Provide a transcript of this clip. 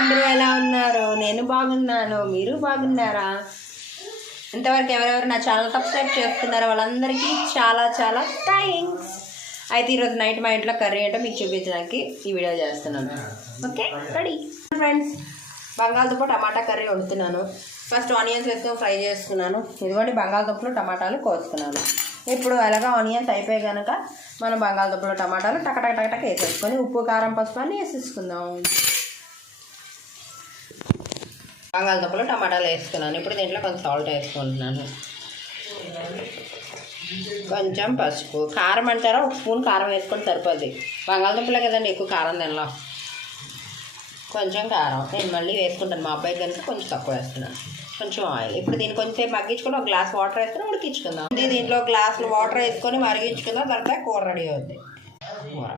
అందరూ ఎలా ఉన్నారు? నేను బాగున్నాను. మీరు బాగున్నారా? ఇంతవరకు ఎవరెవరు నా ఛానల్ సబ్స్క్రైబ్ చేసుకున్నారో వాళ్ళందరికీ చాలా చాలా థ్యాంక్స్. అయితే ఈరోజు నైట్ మా ఇంట్లో కర్రీ ఏంటో మీకు చూపించడానికి ఈ వీడియో చేస్తున్నాను. Okay, ready friends. బంగాళదుంప టమాటా కర్రీ వండుతున్నాను. ఫస్ట్ ఆనియన్స్ వేసుకొని ఫ్రై చేసుకున్నాను. ఇదిగోండి బంగాళదుంపలు టమాటాలు కోసుకున్నాను. ఇప్పుడు అలాగా ఆనియన్స్ అయిపోయి కనుక మనం బంగాళదుంపలు టమాటాలు టకటక టకటక వేసేసుకొని ఉప్పు కారం పసుపు అన్నీ వేసేసుకుందాం. బంగాళదుంపలు టమాటాలు వేసుకున్నాను. ఇప్పుడు దీంట్లో కొంచెం సాల్ట్ వేసుకుంటున్నాను, కొంచెం పసుపు. కారం అంటారా, ఒక స్పూన్ కారం వేసుకొని సరిపోద్ది. బంగాళదుంపలే కదండి ఎక్కువ కారం తినలా. కొంచెం కారం నేను మళ్ళీ వేసుకుంటాను. మా అబ్బాయి కనుక కొంచెం తక్కువ వేస్తున్నాను. కొంచెం ఆయిల్. ఇప్పుడు దీన్ని కొంచెం మగ్గించుకొని ఒక గ్లాస్ వాటర్ వేసుకొని ఉడికించుకుందాం. దీంట్లో గ్లాసులు వాటర్ వేసుకొని మరిగించుకుందాం. తర్వాత కూర రెడీ అవుద్ది. కూర